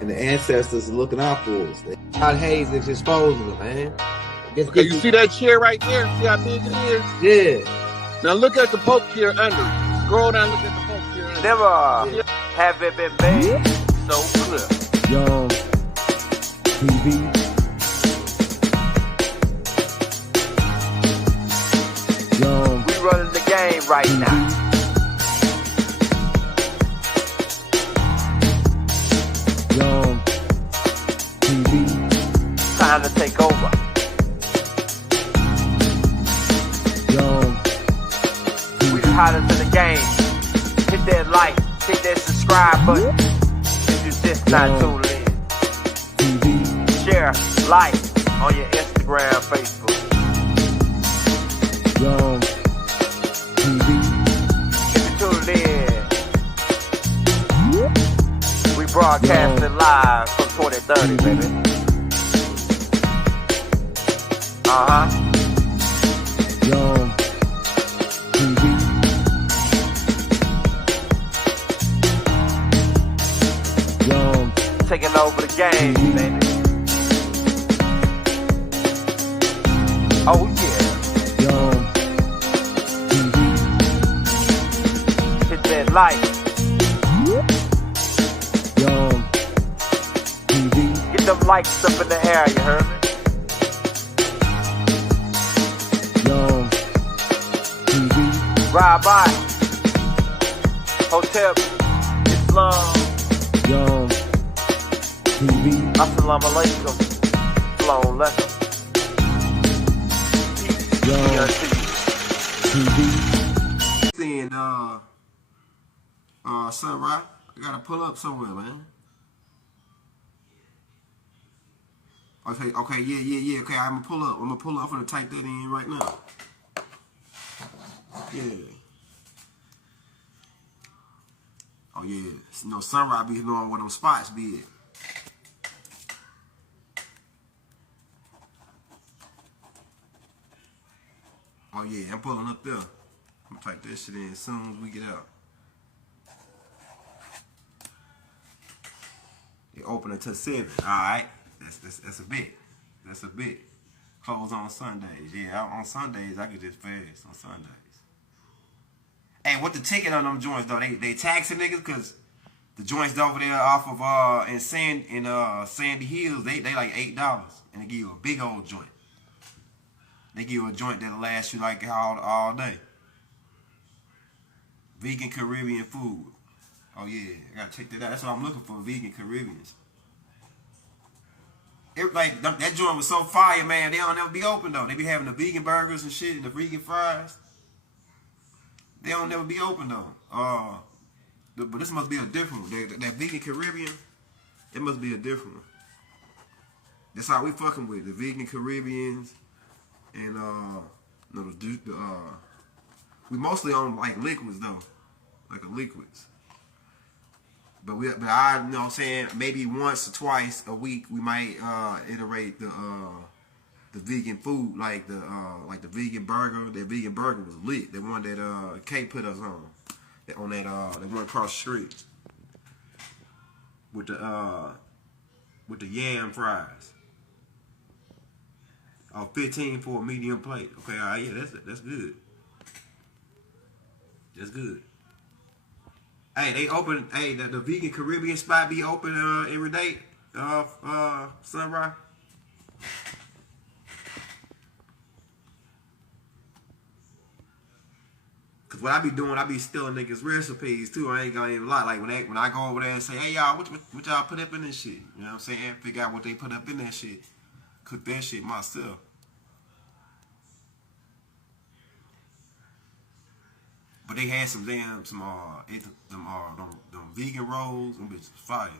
and the ancestors are looking out for us. God Hayes is exposing them, man. Okay, you see that chair right there? See how big it is? Yeah. Now look at the Pope chair under it. Scroll down, look at the Pope chair under Never have it been made so clear. Young TV. Young. We running the game right now. Young TV. Time to take over. Young We the hottest in the game. Hit that like, hit that subscribe button. If you just not tuned in. TV. Share, like on your Instagram, Facebook. Young TV. If you tuned in, we broadcasting live from 2030, baby. Young TV. Young Taking over the game, baby. Oh yeah. Young TV. Hit that like. Young TV. Get them likes up in the air, you heard me? Young TV. Ride by. Hotel Islam. Young TV. Assalamu alaikum. Shalom alaikum. Young TV. Saying, Sunrise, I gotta pull up somewhere, man. Okay, yeah. Okay, I'm gonna pull up. I'm gonna type that in right now. Yeah. Oh yeah. No, Sunrise be knowing where them spots be at. Oh yeah, I'm pulling up there. I'm gonna type that shit in as soon as we get out. They open until 7. Alright. That's a bit. That's a bit. Close on Sundays. Yeah, on Sundays I could just fast on Sundays. Hey, what the ticket on them joints though? They taxing niggas cause the joints over there off of in Sandy Hills, they like $8 and they give you a big old joint. They give you a joint that'll last you like all day. Vegan Caribbean food. Oh yeah, I gotta check that out. That's what I'm looking for, vegan Caribbeans. Like that joint was so fire, man. They don't never be open though. They be having the vegan burgers and shit and the vegan fries. They don't never be open though. But this must be a different one. That vegan Caribbean, it must be a different one. That's how we fucking with the vegan Caribbeans, and we mostly on like liquids though, like a liquids. But I, you know what I'm saying, maybe once or twice a week we might iterate the vegan food, like the vegan burger. That vegan burger was lit. The one that Kate put us on that one across the street with the yam fries. Oh, 15 for a medium plate. Okay, all right, yeah, that's good. That's good. Hey, they open. Hey, the vegan Caribbean spot be open every day. Sunrise. Cause what I be doing, I be stealing niggas recipes too. I ain't gonna even lie. Like when I go over there and say, hey y'all, what y'all put up in this shit? You know what I'm saying? Figure out what they put up in that shit. Cook that shit myself. But they had some vegan rolls, them bitches fire.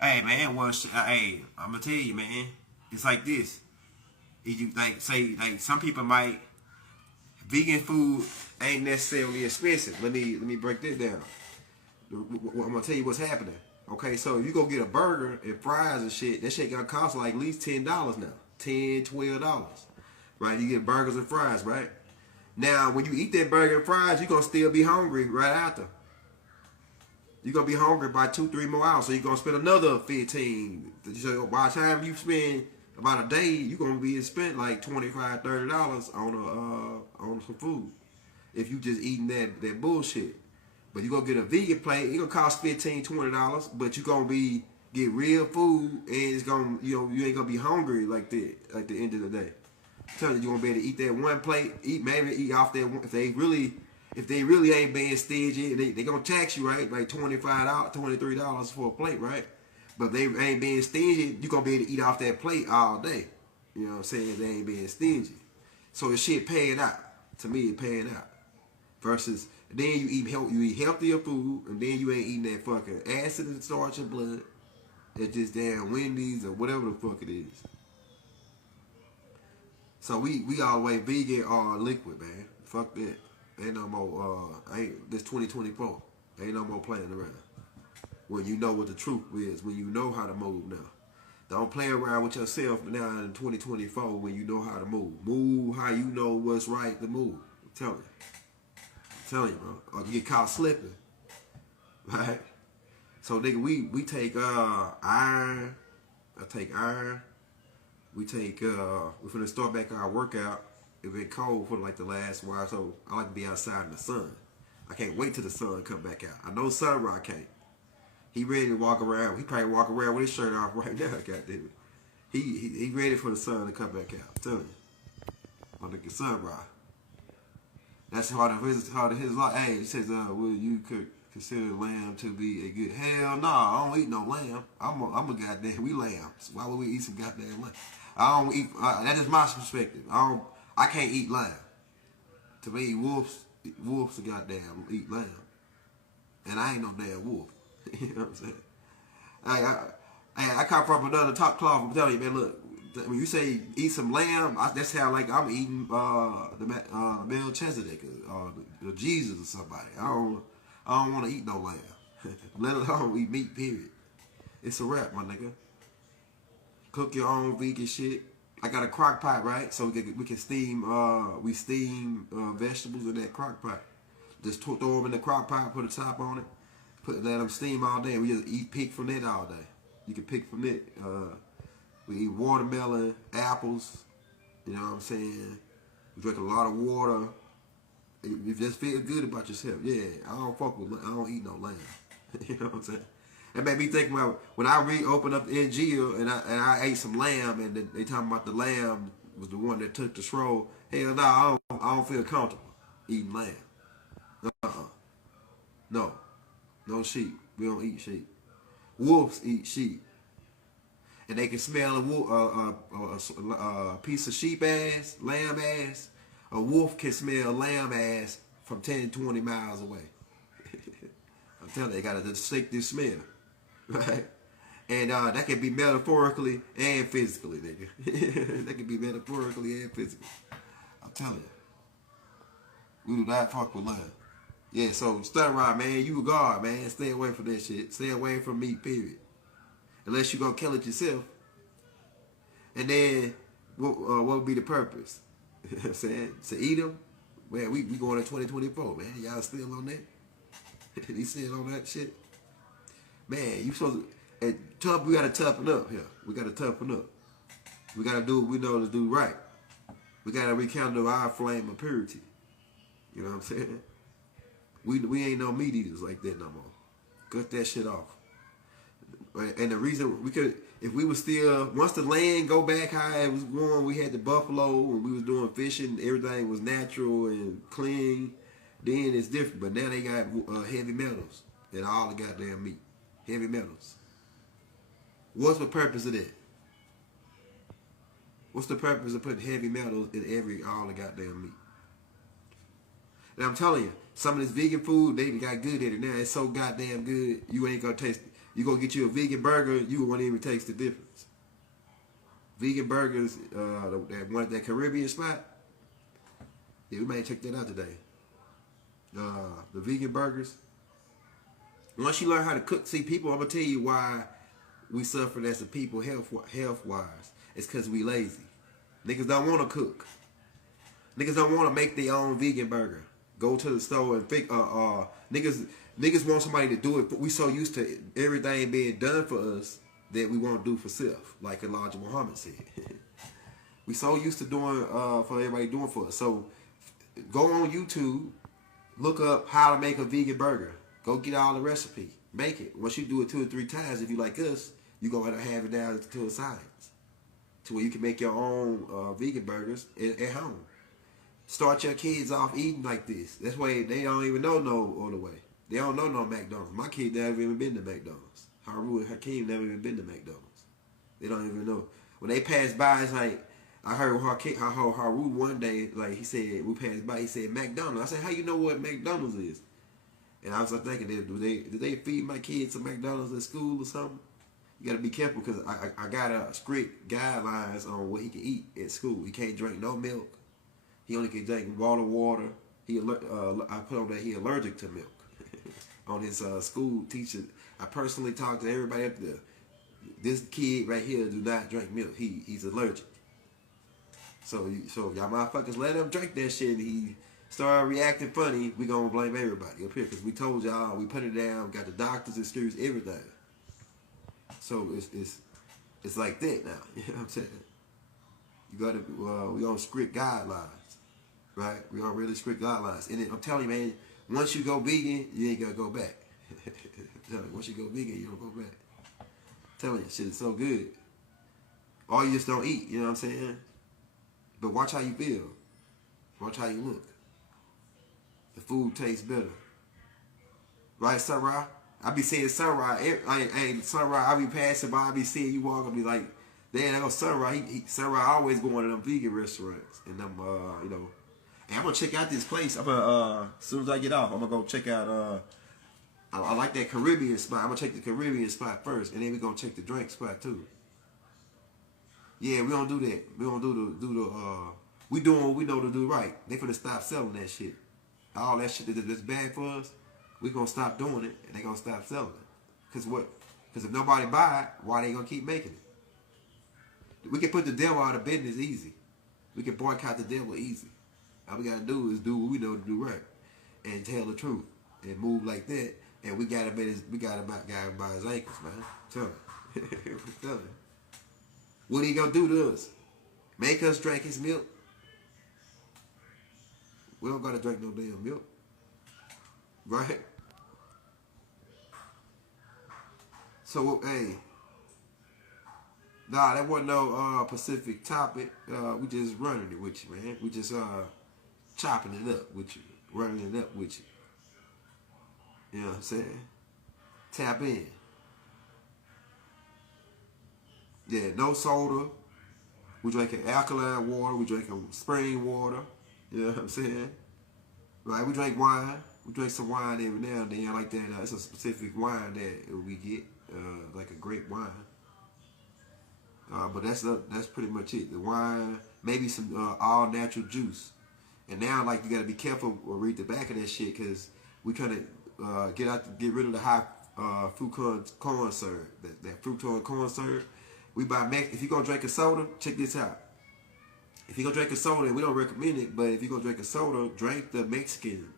Hey man, hey, I'm gonna tell you, man, it's like this. If you like some people might, vegan food ain't necessarily expensive. Let me break that down. I'm gonna tell you what's happening. Okay, so if you go get a burger and fries and shit, that shit gonna cost like at least $10 now. $10, $12. Right? You get burgers and fries, right? Now, when you eat that burger and fries, you're going to still be hungry right after. You're going to be hungry by 2-3 more hours. So you're going to spend another 15. So by the time you spend about a day, you're going to be spent like $25-$30 on some food. If you just eating that bullshit. But you're going to get a vegan plate. It's going to cost $15-$20. But you're going to get real food. And it's going to, you ain't going to be hungry like that at the end of the day. I'm telling you, you're going to be able to eat that one plate. Maybe eat off that one. If they really ain't being stingy, they gonna tax you, right? Like $25, $23 for a plate, right? But if they ain't being stingy, you gonna be able to eat off that plate all day. You know what I'm saying? They ain't being stingy. So the shit paying out. To me, it paying out. Versus then you eat healthier food, and then you ain't eating that fucking acid and starch and blood. It's just damn Wendy's or whatever the fuck it is. So we all the way vegan or liquid, man. Fuck that. Ain't no more, this 2024. Ain't no more playing around. When you know what the truth is, when you know how to move now. Don't play around with yourself now in 2024 when you know how to move. Move how you know what's right to move. I'm telling you, bro. Or you get caught slipping. Right? So, nigga, we take iron. I take iron. We take, we're finna start back our workout. It's been cold for like the last while, so I like to be outside in the sun. I can't wait till the sun come back out. I know Sunrise can't. He ready to walk around. He probably walk around with his shirt off right now, goddamn it. He ready for the sun to come back out. I'm telling you. On the Sunrise. That's part of his life. Hey, he says, will you consider lamb to be a good? Hell no, I don't eat no lamb. I'm a goddamn, we lambs. Why would we eat some goddamn lamb? I don't eat, that is my perspective. I can't eat lamb. To me, wolves goddamn eat lamb. And I ain't no damn wolf. You know what I'm saying? I come from another top cloth. I'm telling you, man, look, when you say eat some lamb, that's how like I'm eating the Melchizedek or the Jesus or somebody. I don't want to eat no lamb. Let alone eat meat, period. It's a wrap, my nigga. Cook your own vegan shit. I got a crock pot, right? So we can steam. We steam vegetables in that crock pot. Just throw them in the crock pot, put a top on it, let them steam all day. We just pick from that all day. You can pick from that. We eat watermelon, apples. You know what I'm saying? We drink a lot of water. You just feel good about yourself. Yeah, I don't eat no lamb. You know what I'm saying? It made me think about when I opened up the NGL and I ate some lamb and they talking about the lamb was the one that took the scroll. Hell no, I don't feel comfortable eating lamb. No sheep. We don't eat sheep. Wolves eat sheep, and they can smell a piece of sheep ass, lamb ass. A wolf can smell lamb ass from 10-20 miles away. I'm telling you, they got a distinctive smell. Right? And that can be metaphorically and physically, nigga. That can be metaphorically and physically. I'm telling you. We do not fuck with lamb. Yeah, so Sunrise, man, you a god, man. Stay away from that shit. Stay away from meat, period. Unless you're gonna kill it yourself. And then, what would be the purpose? You know what I'm saying? To eat them? Man, we going to 2024, man. Y'all still on that? He still on that shit? Man, you supposed to, we gotta toughen up here. We gotta toughen up. We gotta do what we know to do right. We gotta rekindle our flame of purity. You know what I'm saying? We ain't no meat eaters like that no more. Cut that shit off. And the reason we could, if we was still, once the land go back how it was going, we had the buffalo and we was doing fishing, everything was natural and clean, then it's different. But now they got heavy metals in all the goddamn meat. Heavy metals. What's the purpose of that? What's the purpose of putting heavy metals in all the goddamn meat? And I'm telling you, some of this vegan food, they got good at it now. It's so goddamn good, you ain't gonna taste it. You gonna get you a vegan burger, you won't even taste the difference. Vegan burgers, that Caribbean spot, yeah, we might check that out today. The vegan burgers. Once you learn how to cook, see people, I'm gonna tell you why we suffer as a people health-wise. It's because we lazy. Niggas don't want to cook. Niggas don't want to make their own vegan burger. Go to the store and pick. Niggas want somebody to do it. But we so used to everything being done for us that we won't do for self, like Elijah Muhammad said. We so used to doing for everybody doing for us. So go on YouTube, look up how to make a vegan burger. Go get all the recipe. Make it. Once you do it 2 or 3 times, if you like us, you're going to have it down to a science. To where you can make your own vegan burgers at home. Start your kids off eating like this. That's why they don't even know no other way. They don't know no McDonald's. My kid never even been to McDonald's. Haru and Hakeem never even been to McDonald's. They don't even know. When they pass by, it's like, I heard Haru one day, like he said, we passed by, he said McDonald's. I said, how you know what McDonald's is? And I was like thinking, did they feed my kids some McDonald's at school or something? You gotta be careful because I got a strict guidelines on what he can eat at school. He can't drink no milk. He only can drink water. I put on that he allergic to milk. On his school teacher, I personally talked to everybody up there. This kid right here do not drink milk. He's allergic. So y'all motherfuckers let him drink that shit and he started reacting funny, we gonna blame everybody up here because we told y'all, we put it down, got the doctor's excuse, everything. So it's like that now. You know what I'm saying? You gotta we on strict guidelines, right? We on really strict guidelines, and I'm telling you, man, once you go vegan, you ain't gonna go back. Once you go vegan, you don't go back. I'm telling you, shit is so good. Or you just don't eat. You know what I'm saying? But watch how you feel. Watch how you look. The food tastes better. Right, Sunrise? I be seeing Sunrise. I be passing by. I be seeing you walk. I be like, damn, I go Sunrise. Sunrise always going to them vegan restaurants. And them, you know. And I'm going to check out this place. I'm gonna, as soon as I get off, I'm going to go check out, I like that Caribbean spot. I'm going to check the Caribbean spot first. And then we're going to check the drink spot too. Yeah, we don't do that. We don't do the we doing what we know to do right. They finna stop selling that shit. All that shit that's bad for us, we gonna stop doing it and they gonna stop selling it. Cause what? Cause if nobody buy it, why they gonna keep making it? We can put the devil out of business easy. We can boycott the devil easy. All we gotta do is do what we know to do right and tell the truth and move like that. And we got him by his ankles, man. Tell him. Tell him. What he gonna do to us? Make us drink his milk? We don't gotta drink no damn milk. Right? So, hey. Nah, that wasn't no Pacific topic. We just running it with you, man. We just chopping it up with you. Running it up with you. You know what I'm saying? Tap in. Yeah, no soda. We drinking alkaline water. We drinking spring water. You know what I'm saying? Right? We drink wine. We drink some wine every now and then. I like that. It's a specific wine that we get, like a grape wine. But that's pretty much it. The wine, maybe some all natural juice. And now, like, you gotta be careful or read the back of that shit because we kind of get rid of the high fructose corn syrup. That fructose corn syrup. We buy if you're gonna drink a soda, check this out. If you're gonna drink a soda, we don't recommend it, but if you're gonna drink a soda, drink the Mexican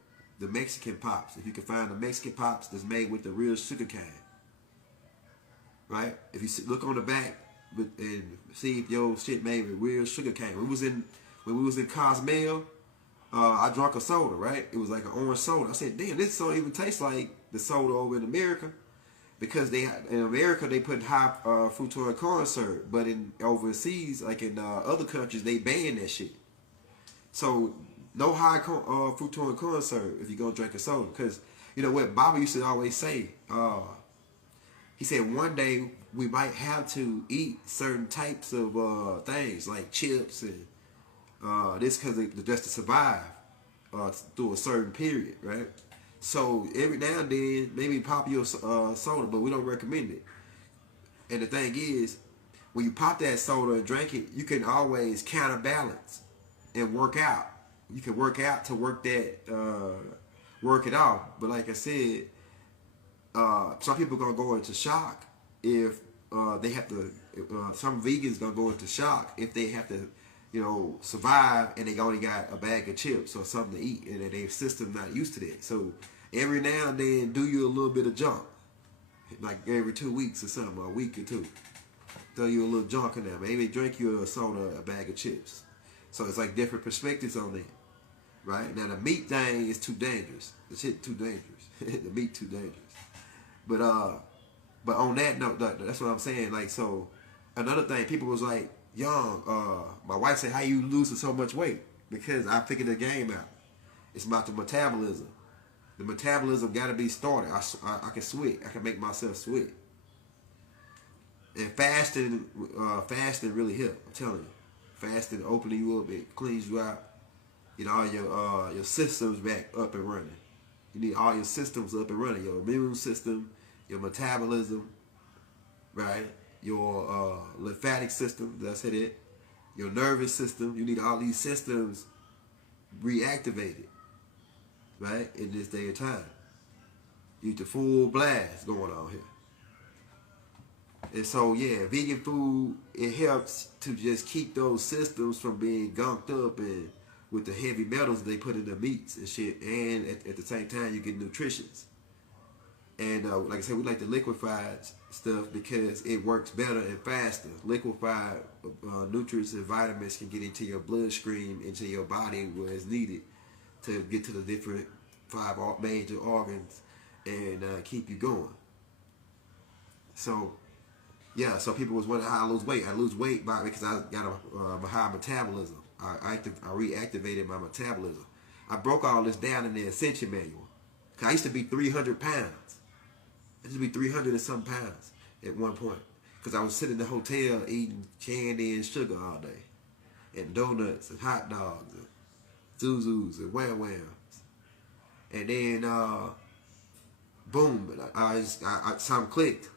pops. If you can find the Mexican pops that's made with the real sugar cane. Right? If you look on the back and see if your shit made with real sugar cane. When we was in Cozumel, I drank a soda, right? It was like an orange soda. I said, damn, this don't even taste like the soda over in America. Because in America they put high fructose corn syrup, but in overseas, like in other countries, they ban that shit. So no high fructose corn syrup if you go drink a soda. Because you know what Baba used to always say. He said one day we might have to eat certain types of things like chips and this because just to survive through a certain period, right? So every now and then, maybe pop your soda, but we don't recommend it. And the thing is, when you pop that soda and drink it, you can always counterbalance and work out. You can work out to work it off. But like I said, some people gonna go into shock if they have to. Some vegans gonna go into shock if they have to, survive, and they only got a bag of chips or something to eat, and their system not used to that. So every now and then, do you a little bit of junk, like every 2 weeks or something, or a week or two. Throw you a little junk in there. Maybe drink you a soda, a bag of chips. So it's like different perspectives on that, right? Now the meat thing is too dangerous. The shit too dangerous. The meat too dangerous. But on that note, that's what I'm saying. Like, so another thing, people was like, young, my wife said, how you losing so much weight? Because I figured the game out. It's about the metabolism. The metabolism got to be started. I can sweat. I can make myself sweat. And fasting really help. I'm telling you. Fasting opening you up, it cleans you out. All your systems back up and running. You need all your systems up and running. Your immune system, your metabolism, right? Your lymphatic system, did I say that? Your nervous system. You need all these systems reactivated, right? In this day and time. You need the full blast going on here. And so, yeah, vegan food, it helps to just keep those systems from being gunked up and with the heavy metals they put in the meats and shit. And at the same time, you get nutritions. And like I said, we like the liquefied stuff because it works better and faster. Liquefied nutrients and vitamins can get into your bloodstream, into your body where it's needed to get to the different 5 major organs and keep you going. So, yeah, so people was wondering how I lose weight. I lose weight because I got a high metabolism. I reactivated my metabolism. I broke all this down in the Ascension Manual. Cause I used to be 300 pounds. I used to be 300 and some pounds at one point. Because I was sitting in the hotel eating candy and sugar all day. And donuts and hot dogs and Zuzus and Wham Whams. And then, boom, something clicked.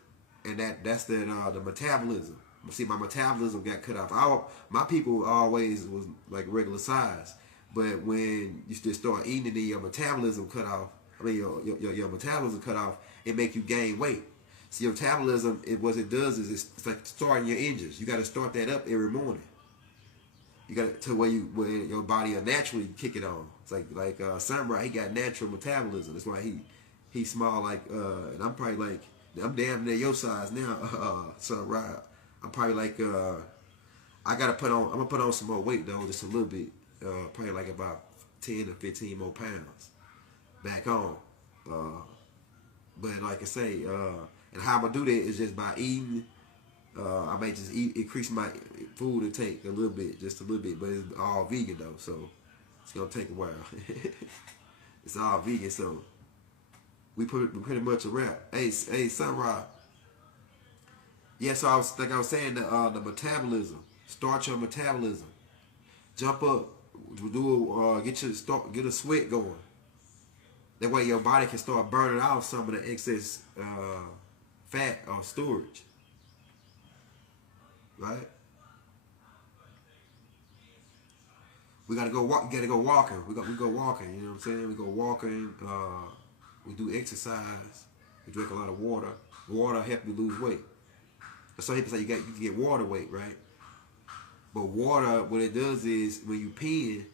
And that's the metabolism. See, my metabolism got cut off. My people always was like regular size, but when you just start eating and then your metabolism cut off, your metabolism cut off, it make you gain weight. See, your metabolism, what it does is it's like starting your engines. You got to start that up every morning. You got to where your body will naturally kick it on. It's like Samurai, he got natural metabolism. That's why he small like, and I'm probably like. I'm damn near your size now, Samurai. I'm probably like, I'm gonna put on some more weight though, just a little bit. Probably like about 10 to 15 more pounds back on. But like I say, and how I'm gonna do that is just by eating. I may just increase my food intake a little bit, just a little bit, but it's all vegan though, so it's gonna take a while. It's all vegan, so. We pretty much a wrap. Hey, Sunrise. Yeah, so I was saying the metabolism. Start your metabolism. Jump up. Get a sweat going. That way your body can start burning off some of the excess fat or storage. Right? We gotta go walk. You gotta go walking. We go walking. You know what I'm saying? We go walking. We do exercise. We drink a lot of water. Water help you lose weight. Some people say you can get water weight, right? But water, what it does is when you peeing,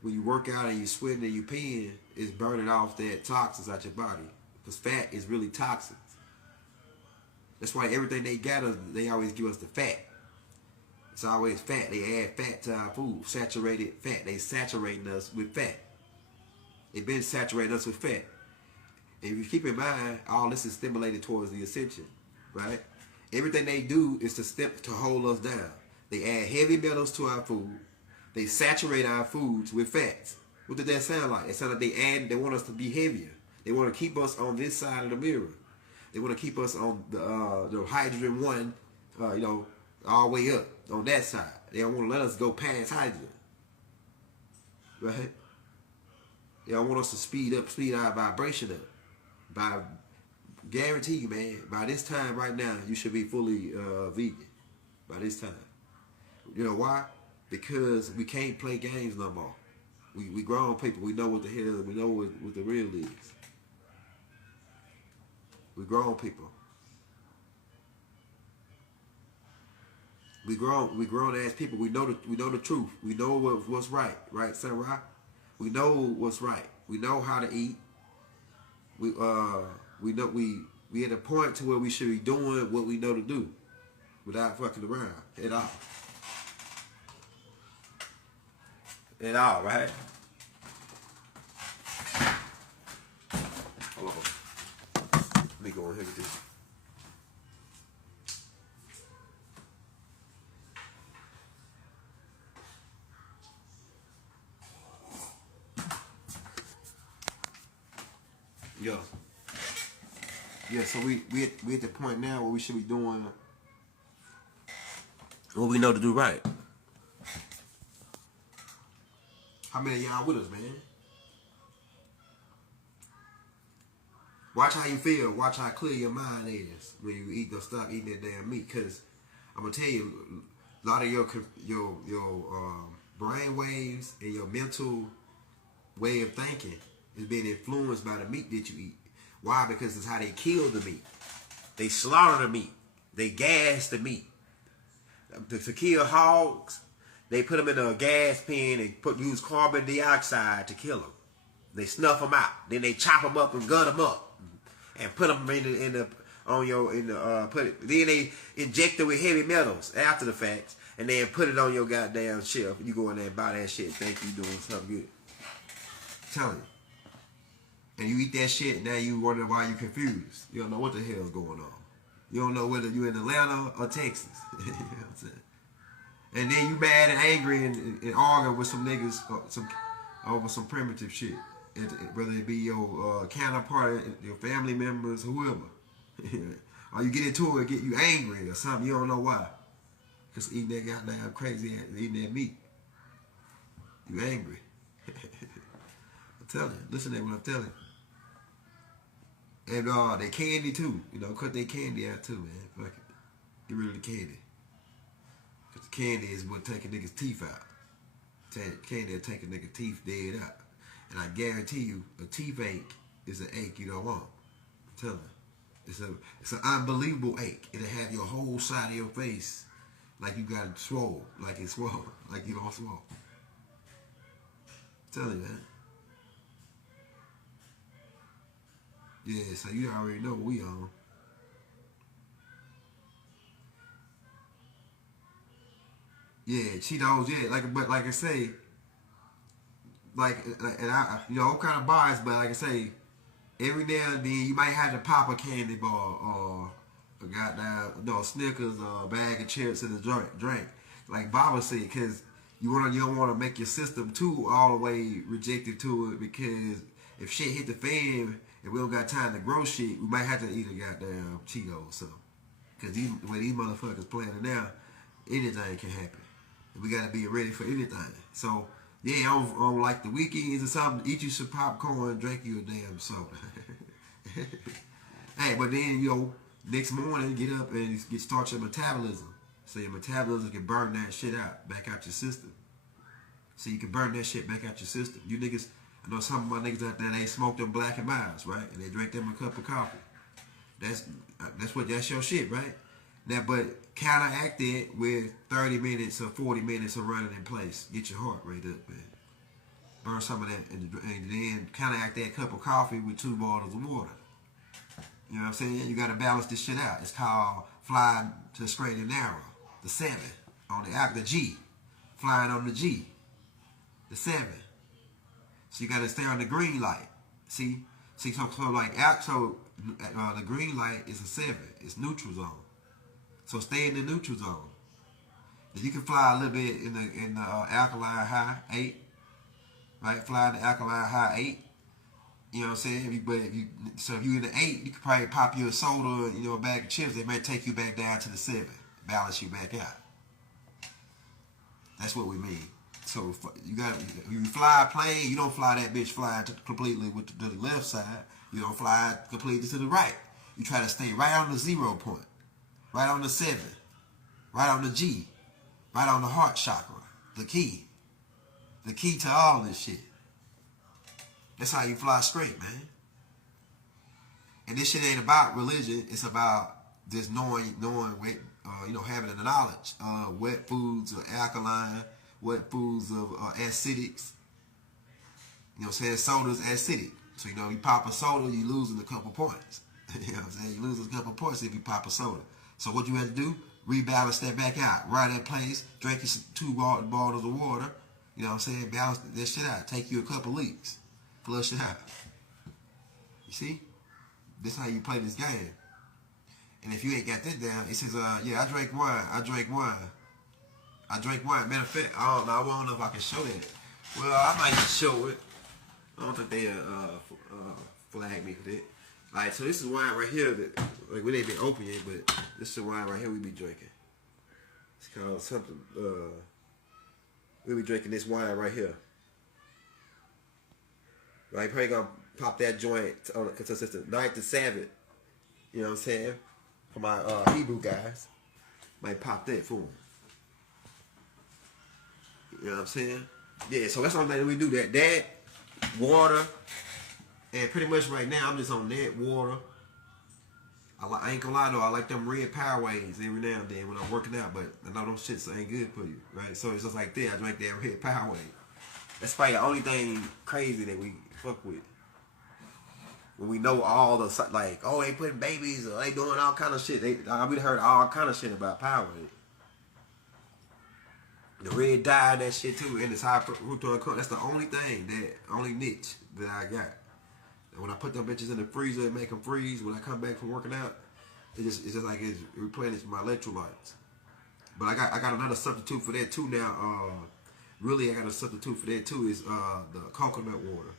when you work out and you sweating and you peeing, it's burning off that toxins out your body. Because fat is really toxins. That's why everything they always give us the fat. It's always fat. They add fat to our food. Saturated fat. They saturating us with fat. They've been saturating us with fat. And if you keep in mind, all this is stimulated towards the ascension, right? Everything they do is to hold us down. They add heavy metals to our food. They saturate our foods with fats. What did that sound like? It sounded like they want us to be heavier. They want to keep us on this side of the mirror. They want to keep us on the hydrogen one, all the way up on that side. They don't want to let us go past hydrogen, right? They don't want us to speed our vibration up. Guarantee you, man, by this time right now, you should be fully vegan. By this time. You know why? Because we can't play games no more. We grown people. We know what the hell, we know what the real is. We grown people. We grown ass people. We know the truth. We know what's right, right, Samurai? We know what's right. We know how to eat. We know we at a point to where we should be doing what we know to do, without fucking around at all. At all, right? Hold on. Let me go on here with this. Yeah, so we at the point now where we should be doing what we know to do right. How many of y'all with us, man? Watch how you feel. Watch how clear your mind is when you eat. Don't stop eating that damn meat, because I'm gonna tell you, a lot of your brain waves and your mental way of thinking is being influenced by the meat that you eat. Why? Because it's how they kill the meat. They slaughter the meat. They gas the meat. To kill hogs, they put them in a gas pen and use carbon dioxide to kill them. They snuff them out. Then they chop them up and gut them up and put them then they inject it with heavy metals after the fact, and then put it on your goddamn shelf. You go in there and buy that shit, think you doing something good. I'm telling you. And you eat that shit, now you wonder why you confused. You don't know what the hell's going on. You don't know whether you in Atlanta or Texas. You know what I'm saying? And then you mad and angry and arguing with some niggas over some primitive shit. Whether it be your counterpart, your family members, whoever. Or you get into it, get you angry or something, you don't know why. Because eating that goddamn crazy ass, eating that meat. You angry. I'm telling you, listen to what I'm telling you. And they candy too. You know, cut their candy out too, man. Fuck it. Get rid of the candy. Because the candy is what take a nigga's teeth out. Candy will take a nigga's teeth dead out. And I guarantee you, a teeth ache is an ache you don't want. I'm telling you. It's an unbelievable ache. It'll have your whole side of your face like you got it swole. Like it's swole. Like you don't swole. I'm telling you, man. Yeah, so you already know what we on. Yeah, Cheetos, yeah, but like I say, and I'm kind of biased, but like I say, every now and then you might have to pop a candy bar or a goddamn, Snickers or a bag of chips in the drink. Like Baba said, because you don't want to make your system too all the way rejected to it, because if shit hit the fan and we don't got time to grow shit, we might have to eat a goddamn Cheeto or something. Because the way these motherfuckers playing it now, anything can happen. And we got to be ready for anything. So, yeah, on like the weekends or something, eat you some popcorn, drink you a damn soda. Hey, but then, next morning, get up and start your metabolism. So your metabolism can burn that shit out, back out your system. So you can burn that shit back out your system. You niggas, I know some of my niggas out there, they smoke them Black and Milds, right? And they drink them a cup of coffee. That's your shit, right? Now, but counteract it with 30 minutes or 40 minutes of running in place. Get your heart rate up, man. Burn some of that, and then counteract that cup of coffee with 2 bottles of water. You know what I'm saying? You got to balance this shit out. It's called flying to the straight and narrow. The 7 on the G. Flying on the G. The 7. So you got to stay on the green light. See, so the green light is a 7. It's neutral zone. So stay in the neutral zone. Then you can fly a little bit in the alkaline high 8, right? Fly in the alkaline high 8. You know what I'm saying? So if you in the 8, you could probably pop you a soda, a bag of chips. They might take you back down to the 7, balance you back out. That's what we mean. So you fly a plane, you don't fly that bitch flying completely to the left side. You don't fly completely to the right. You try to stay right on the 0 point, right on the 7, right on the G, right on the heart chakra, the key to all this shit. That's how you fly straight, man. And this shit ain't about religion. It's about just knowing having the knowledge. Wet foods are alkaline, wet foods of acidics. You know what I'm saying? Soda's acidic. So, you pop a soda, you losing a couple points. You know what I'm saying? You lose a couple points if you pop a soda. So what you have to do, rebalance that back out. Right in place, drink you some 2 bottles of water. You know what I'm saying? Balance that shit out. Take you a couple leaks. Flush it out. You see? This is how you play this game. And if you ain't got that down, it says, yeah, I drank wine. I drank wine. Matter of fact, I don't know if I can show that. Well, I might just show it. I don't think they flag me for that. Alright, so this is wine right here that, like, we ain't been open yet, but this is the wine right here we be drinking. It's called something, we be drinking this wine right here. Right, probably gonna pop that joint on it, because it's the night to Sabbath. You know what I'm saying? For my Hebrew guys. Might pop that for them. You know what I'm saying? Yeah, so that's the only thing we do. That, water, and pretty much right now I'm just on that water. I ain't gonna lie though, I like them red Powerades every now and then when I'm working out, but I know them shits ain't good for you, right? So it's just like that, I drink that red Powerade. That's probably the only thing crazy that we fuck with. When we know all the, like, oh, they putting babies, or they doing all kind of shit. We heard all kind of shit about Powerade. The red dye, that shit too, and it's high fructose corn. That's the only thing, only niche that I got. And when I put them bitches in the freezer and make them freeze, when I come back from working out, it's just like it's replenishing my electrolytes. But I got another substitute for that too now. Really, I got a substitute for that too, is the coconut water.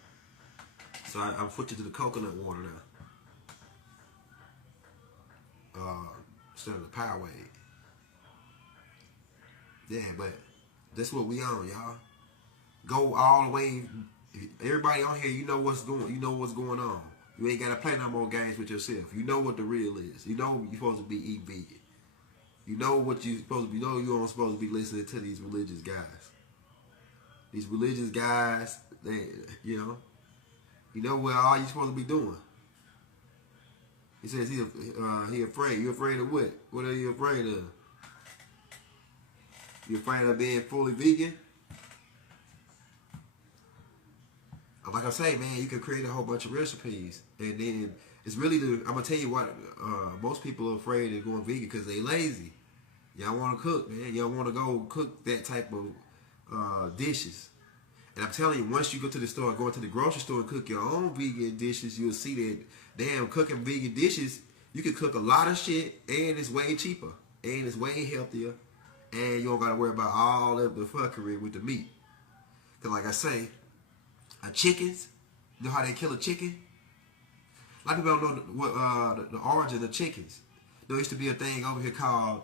So I'm switching to the coconut water now. Instead of the Powerade. Yeah, but that's what we on, y'all. Go all the way. Everybody on here, you know what's going on. You ain't gotta play no more games with yourself. You know what the real is. You know you're supposed to be eating vegan. You know what you're supposed to be. You know you aren't supposed to be listening to these religious guys. These religious guys, you know what all you're supposed to be doing. He says he afraid. You afraid of what? What are you afraid of? You afraid of being fully vegan? Like I say, man, you can create a whole bunch of recipes, and then it's really I'm gonna tell you what. Most people are afraid of going vegan because they lazy. Y'all want to cook, man. Y'all want to go cook that type of dishes. And I'm telling you, once you go to the store, go to the grocery store and cook your own vegan dishes, you'll see that damn cooking vegan dishes, you can cook a lot of shit, and it's way cheaper, and it's way healthier, and you don't gotta worry about all of the fuckery with the meat. Cause like I say, chickens, you know how they kill a chicken? A lot of people don't know what the origin of chickens. There used to be a thing over here called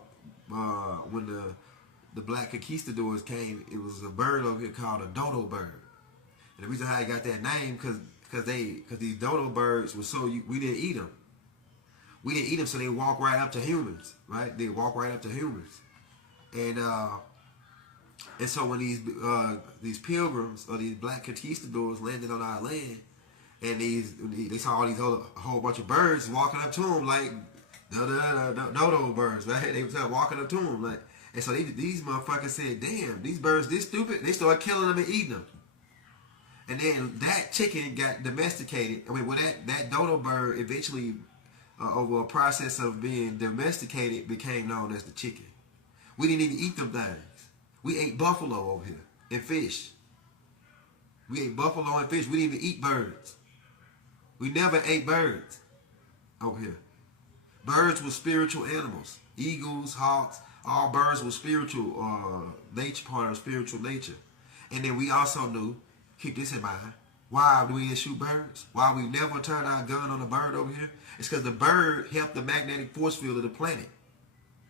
when the black conquistadors came, it was a bird over here called a dodo bird. And the reason how I got that name, because these dodo birds were we didn't eat them. We didn't eat them, so they walk right up to humans, right? They walk right up to humans. And so when these pilgrims or these black conquistadors landed on our land, and they saw all these a whole bunch of birds walking up to them like dodo birds, right? They were walking up to them like. And so these motherfuckers said, damn, these birds this stupid. They started killing them and eating them. And then that chicken got domesticated. I mean, when that dodo bird eventually, over a process of being domesticated, became known as the chicken. We didn't even eat them things. We ate buffalo over here and fish. We ate buffalo and fish. We didn't even eat birds. We never ate birds over here. Birds were spiritual animals. Eagles, hawks. All birds were spiritual nature, part of spiritual nature. And then we also knew, keep this in mind, why do we shoot birds? Why we never turn our gun on a bird over here? It's because the bird helped the magnetic force field of the planet.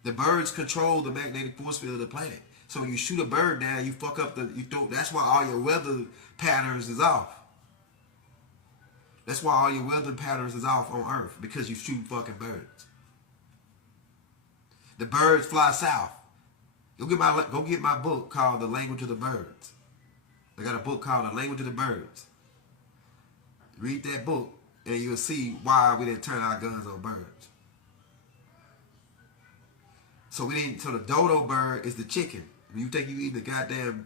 The birds control the magnetic force field of the planet. So when you shoot a bird down, you fuck up that's why all your weather patterns is off. That's why all your weather patterns is off on Earth, because you shoot fucking birds. The birds fly south. Go get my book called The Language of the Birds. I got a book called The Language of the Birds. Read that book, and you'll see why we didn't turn our guns on birds. So we didn't. So the dodo bird is the chicken. When you think you eat the goddamn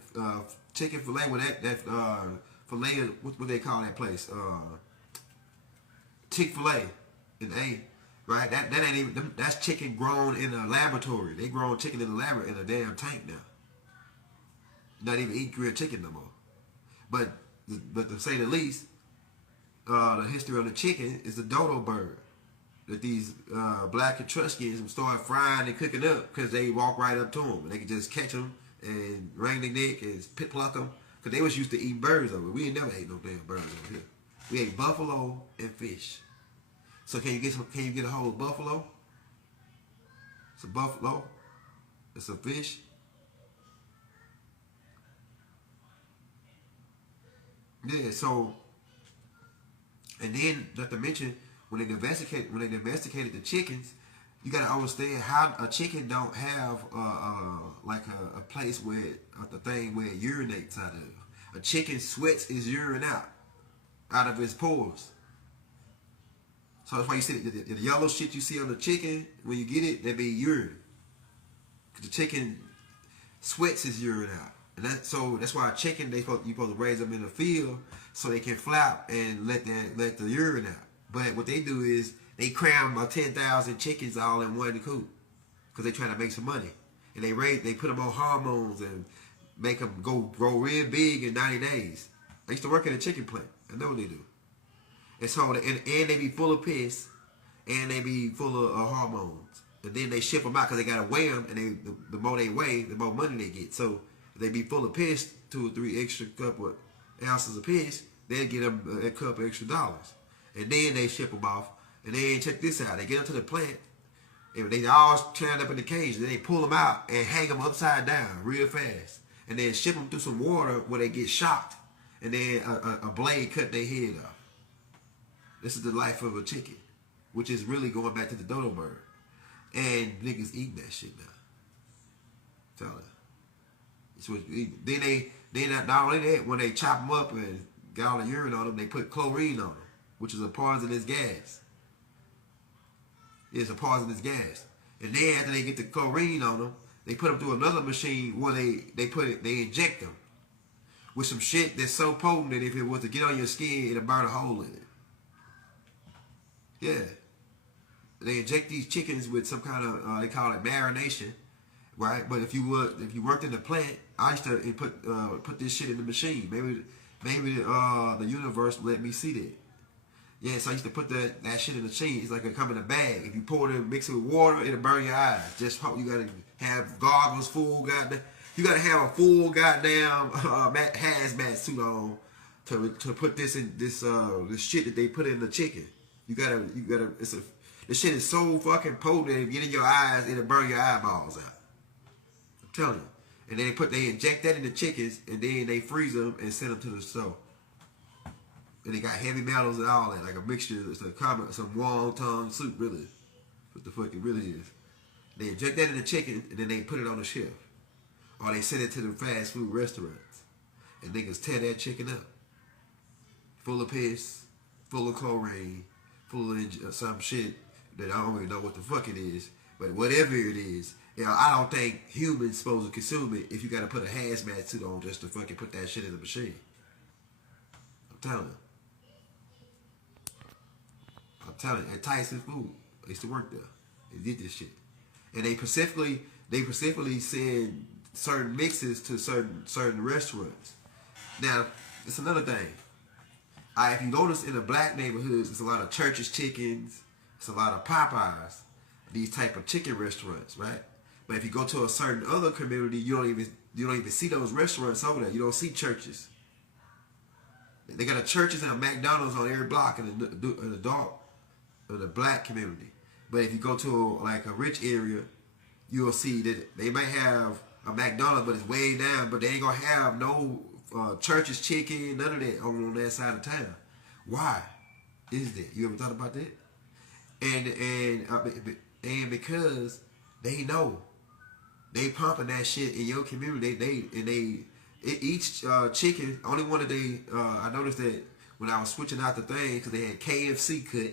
chicken fillet with that fillet, what they call that place? Chick-fil-A in A, right? That ain't even. That's chicken grown in a laboratory. They grown chicken in a lab in a damn tank now. Not even eat grilled chicken no more. But to say the least, the history of the chicken is the dodo bird. That these black Etruscans start frying and cooking up because they walk right up to them and they can just catch them and wring their neck and pit pluck them because they was used to eating birds over. We ain't never ate no damn birds over here. We ate buffalo and fish. So can you get a whole buffalo? It's a buffalo. It's a fish. Yeah. So, and then not to mention. When they domesticated the chickens, you gotta understand how a chicken don't have like a place where the thing where it urinates out of. A chicken sweats its urine out of its pores. So that's why you see the yellow shit you see on the chicken when you get it, that be urine. Cause the chicken sweats its urine out, and that's why a chicken you supposed to raise them in the field so they can flap and let the urine out. But what they do is they cram about 10,000 chickens all in one coop because they trying to make some money, and they put them on hormones and make them grow real big in 90 days. I used to work at a chicken plant. I know what they do. And so and they be full of piss, and they be full of hormones, and then they ship them out because they gotta weigh them, and the more they weigh, the more money they get. So if they be full of piss, 2 or 3 extra couple ounces of piss, they'll get them a couple extra dollars. And then they ship them off. And then check this out. They get them to the plant. And they all stand up in the cage. Then they pull them out and hang them upside down real fast. And then ship them through some water where they get shocked. And then a blade cut their head off. This is the life of a chicken. Which is really going back to the dodo bird. And niggas eating that shit now. Tell her. It's what you eat. Then not only that, when they chop them up and got all the urine on them, they put chlorine on them, which is a poisonous gas. It's a poisonous gas. And then after they get the chlorine on them, they put them through another machine where they inject them with some shit that's so potent that if it was to get on your skin, it'll burn a hole in it. Yeah. They inject these chickens with some kind of, they call it marination, right? But if you worked in the plant, I used to put this shit in the machine. Maybe the universe let me see that. Yeah, so I used to put that shit in the machine. It's like it come in a bag. If you pour it and mix it with water, it'll burn your eyes. Just hope you gotta have goggles full, goddamn. You gotta have a full goddamn hazmat suit on to put this in this shit that they put in the chicken. You gotta. This shit is so fucking potent that if you get in your eyes, it'll burn your eyeballs out. I'm telling you. And then they inject that in the chickens, and then they freeze them and send them to the store. And they got heavy metals and all that, like a mixture, some wonton soup, really. What the fuck it really is. They inject that in the chicken, and then they put it on the shelf. Or they send it to the fast food restaurants. And niggas tear that chicken up. Full of piss, full of chlorine, full of some shit that I don't even know what the fuck it is. But whatever it is, I don't think humans supposed to consume it if you got to put a hazmat suit on just to fucking put that shit in the machine. I'm telling you. At Tyson Food, I used to work there. They did this shit, and they specifically send certain mixes to certain restaurants. Now, it's another thing. If you notice in the black neighborhoods, it's a lot of Church's Chickens, it's a lot of Popeyes, these type of chicken restaurants, right? But if you go to a certain other community, you don't even see those restaurants over there. You don't see Church's. They got a Church's and a McDonald's on every block in the black community. But if you go to like a rich area, you'll see that they might have a McDonald's, but it's way down. But they ain't gonna have no Church's Chicken, none of that on that side of town. Why is that? You ever thought about that? And because they know they pumping that shit in your community. Each chicken, only one that I noticed that when I was switching out the thing, because they had KFC cut,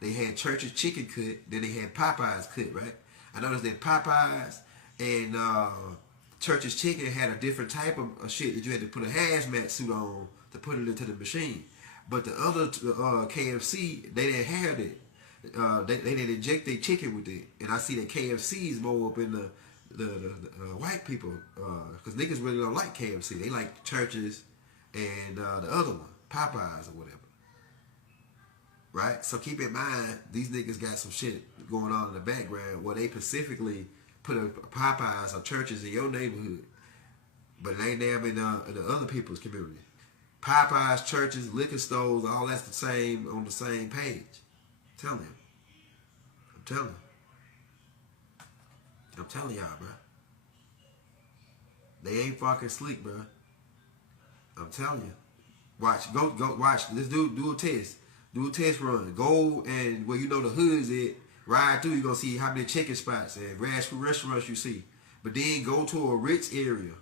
they had Church's Chicken cut, then they had Popeye's cut, right? I noticed that Popeyes and Church's Chicken had a different type of shit that you had to put a hazmat suit on to put it into the machine. But the other KFC, they didn't have it. They didn't inject their chicken with it. And I see that KFC is more up in the white people, because niggas really don't like KFC. They like Church's and the other one, Popeyes or whatever. Right? So keep in mind, these niggas got some shit going on in the background where they specifically put a Popeyes or Church's in your neighborhood, but it ain't damn in the other people's community. Popeyes, Church's, liquor stores, all that's the same on the same page. I'm telling y'all, bro. They ain't fucking sleep, bro. I'm telling you. Go watch. Let's do a test. Do a test run. Go and where you know the hood's at. Ride through. You're going to see how many chicken spots and restaurants you see. But then go to a rich area.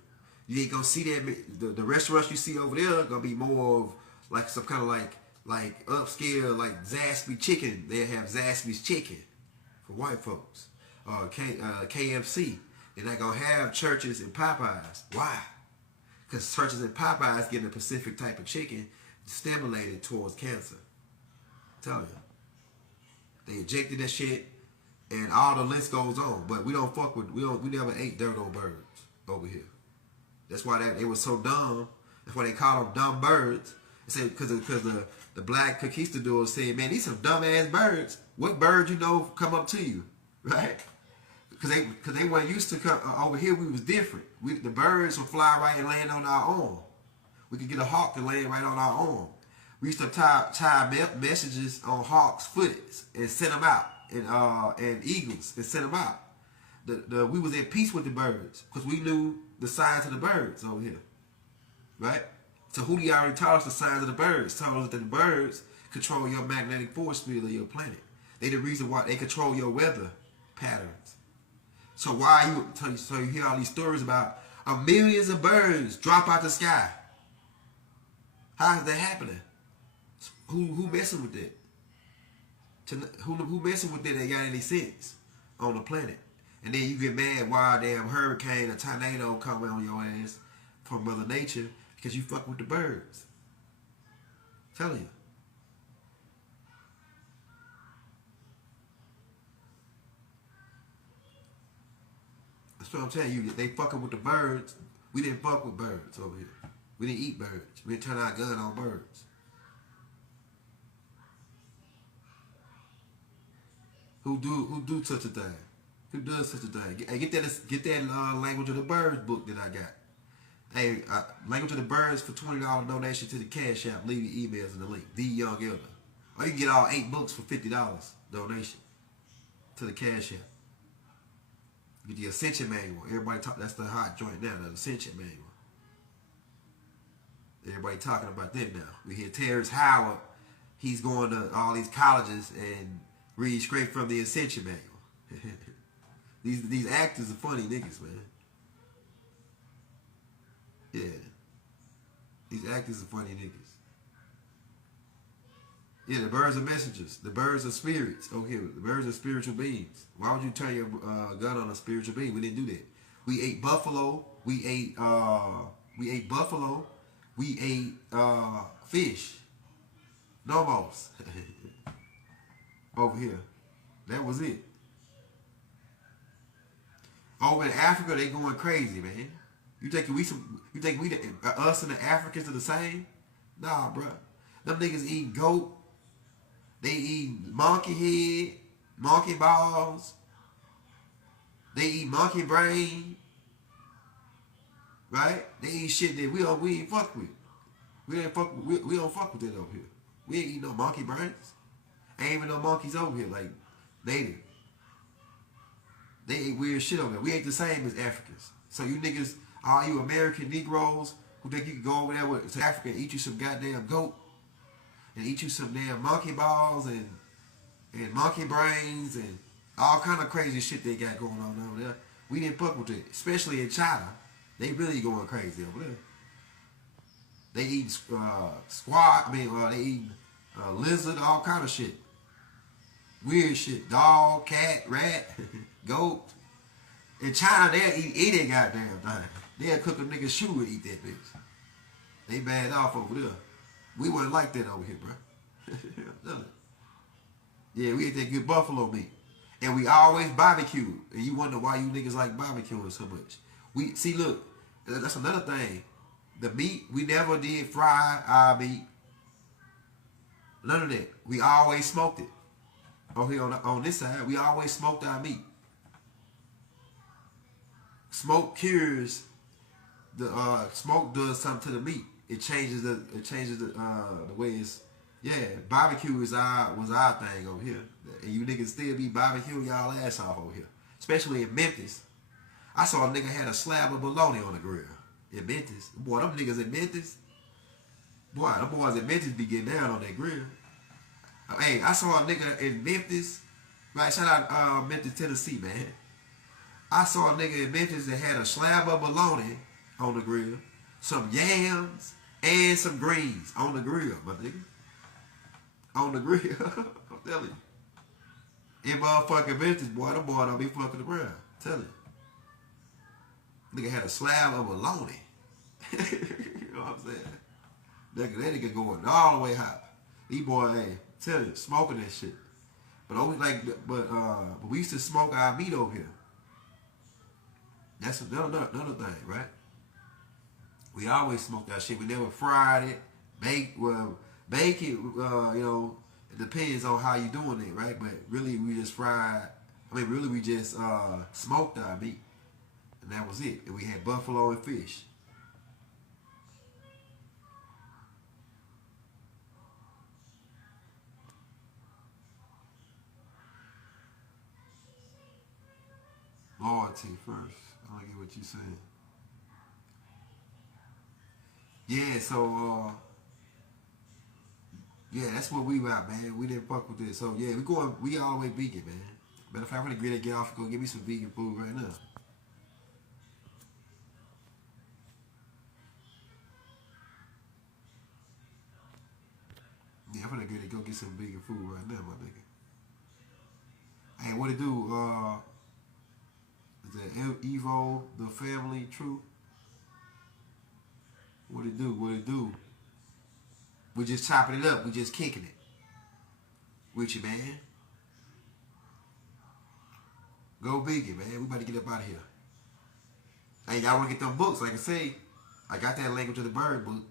You ain't going to see that. The restaurants you see over there going to be more of like some kind of like upscale, like Zaxby's chicken. They have Zaxby's chicken for white folks. KFC. They're not going to have Church's and Popeyes. Why? Because Church's and Popeyes getting a specific type of chicken stimulated towards cancer. Tell you. They injected that shit, and all the list goes on. But we don't fuck with, we never ate dirt on birds over here. That's why it was so dumb. That's why they call them dumb birds. They say because the black conquistadors said, man, these some dumb ass birds. What bird you know come up to you, right? Because they weren't used to come over here. We was different. The birds would fly right and land on our arm. We could get a hawk to land right on our arm. We used to tie messages on hawks' foots and send them out, and eagles and send them out. We was at peace with the birds because we knew the signs of the birds over here, right? So Hootie already taught us the signs of the birds. Taught us that the birds control your magnetic force field of your planet. They the reason why they control your weather patterns. So why you hear all these stories about millions of birds drop out the sky? How is that happening? Who messing with that? Who messing with that got any sense on the planet? And then you get mad why a damn hurricane, a tornado coming on your ass from Mother Nature because you fuck with the birds. Telling you. That's what I'm telling you. They fucking with the birds. We didn't fuck with birds over here. We didn't eat birds. We didn't turn our gun on birds. Who do such a thing? Who does such a thing? Hey, get that Language of the Birds book that I got. Hey, Language of the Birds for $20 donation to the Cash App. Leave your emails in the link. The Young Elder. Or you can get all 8 books for $50 donation to the Cash App. Get the Ascension Manual. Everybody talk. That's the hot joint now. The Ascension Manual. Everybody talking about that now. We hear Terrence Howard. He's going to all these colleges and read straight from the Ascension Manual. These actors are funny niggas, man. Yeah. These actors are funny niggas. Yeah, the birds are messengers. The birds are spirits. Okay, the birds are spiritual beings. Why would you turn your gun on a spiritual being? We didn't do that. We ate buffalo. We ate buffalo. We ate fish. Nomos. Over here. That was it. Over in Africa, they going crazy, man. You think us and the Africans are the same? Nah, bro. Them niggas eat goat. They eat monkey head, monkey balls. They eat monkey brain. Right? They eat shit that we ain't fuck with. We don't fuck with that over here. We ain't eat no monkey brains. Ain't even no monkeys over here like native. They eat weird shit over there. We ain't the same as Africans. So you niggas, all you American Negroes who think you can go over there to Africa and eat you some goddamn goat and eat you some damn monkey balls and monkey brains and all kind of crazy shit they got going on over there. We didn't fuck with it, especially in China. They really going crazy over there. They eat they eat lizard, all kind of shit. Weird shit. Dog, cat, rat, goat. In China, they'll eat any goddamn thing. They'll cook a nigga's shoe and eat that bitch. They bad off over there. We wasn't like that over here, bro. Yeah, we ate that good buffalo meat. And we always barbecue. And you wonder why you niggas like barbecuing so much. We see, look, that's another thing. The meat, we never did fry our meat. None of that. We always smoked it. Over here on this side, we always smoked our meat. Smoke cures the smoke does something to the meat. It changes the way it's. Yeah, barbecue was our thing over here. And you niggas still be barbecuing y'all ass off over here. Especially in Memphis. I saw a nigga had a slab of bologna on the grill. In Memphis. Boy, them niggas in Memphis. Boy, them boys in Memphis be getting down on that grill. Hey, I saw a nigga in Memphis. Right, shout out Memphis, Tennessee, man. I saw a nigga in Memphis that had a slab of bologna on the grill. Some yams and some greens on the grill, my nigga. On the grill. I'm telling you. In motherfucking Memphis, boy, them boy don't be fucking around. I'm telling you. Nigga had a slab of bologna. You know what I'm saying? That nigga going all the way hot. These boy, hey, tell you, smoking that shit. But we used to smoke our meat over here. That's another thing, right? We always smoked that shit. We never fried it, bake it. You know, it depends on how you doing it, right? But really, we just smoked our meat, and that was it. And we had buffalo and fish. Loyalty first. I don't get what you're saying. Yeah, so yeah, that's what we about, man. We didn't fuck with this. So yeah, we all the way vegan, man. Matter of fact, I'm gonna get off and go get me some vegan food right now. Yeah, I'm gonna go get some vegan food right now, my nigga. Hey, what it do? Is that Evo, the family, true? What it do? What it do? We just chopping it up. We just kicking it. With you, man. Go vegan, man. We about to get up out of here. Hey, y'all want to get them books? Like I say, I got that Language of the Bird book.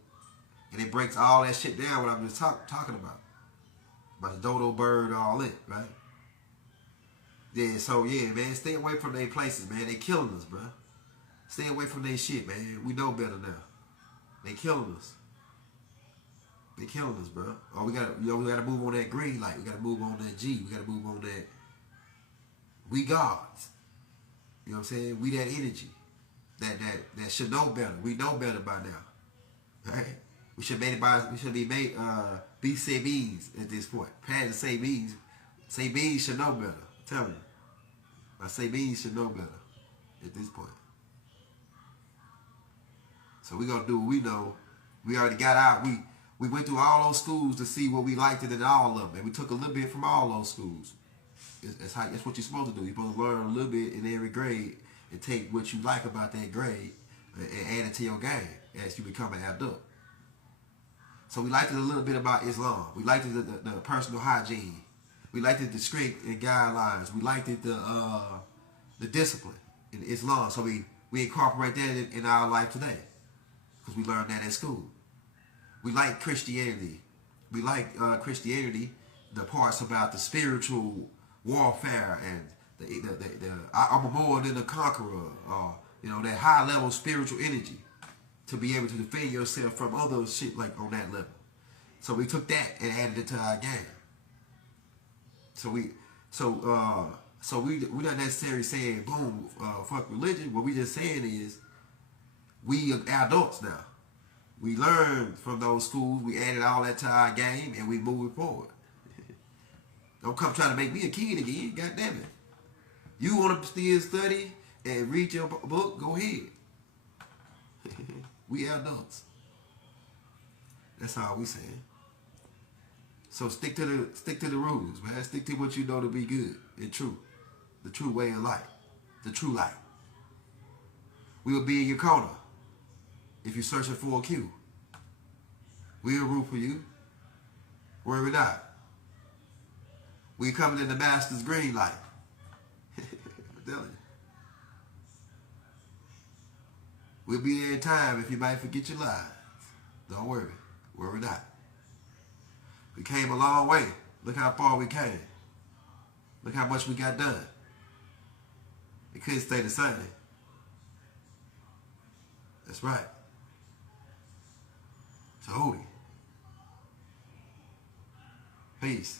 And it breaks all that shit down what I'm just talking about. About the dodo bird, all that, right? Yeah, so yeah, man, stay away from their places, man. They killing us, bro. Stay away from their shit, man. We know better now. They killing us. They killing us, bro. Oh, we gotta move on that green light. We gotta move on that G. We gotta move on that. We gods. You know what I'm saying? We that energy. That should know better. We know better by now. Right? We should be Sabines at this point. Past Sabines. Sabines should know better. I'm telling you. My Sabines should know better at this point. So we gonna do what we know. We already got out. We went through all those schools to see what we liked in all of them, and we took a little bit from all those schools. That's what you're supposed to do. You're supposed to learn a little bit in every grade and take what you like about that grade and add it to your game as you become an adult. So we liked it a little bit about Islam. We liked it the personal hygiene. We liked it the strict and guidelines. We liked it the discipline in Islam. So we incorporate that in our life today because we learned that at school. We like Christianity. We like Christianity, the parts about the spiritual warfare and the I'm more than a conqueror. You know, that high level spiritual energy to be able to defend yourself from other shit like on that level. So we took that and added it to our game. We're not necessarily saying boom, fuck religion. What we just saying is we are adults now. We learned from those schools. We added all that to our game, and we moving forward. Don't come trying to make me a kid again. God damn it. You want to still study and read your book? Go ahead. We adults. That's all we saying. So stick to the rules, man. Stick to what you know to be good and true. The true way of life. The true light. We will be in your corner if you're searching for a cue. We'll root for you. Worry not. We coming in the master's green light. I'm telling you. We'll be there in time if you might forget your lines. Don't worry. Worry not. We came a long way. Look how far we came. Look how much we got done. It couldn't stay the same. That's right. So hold it. Peace.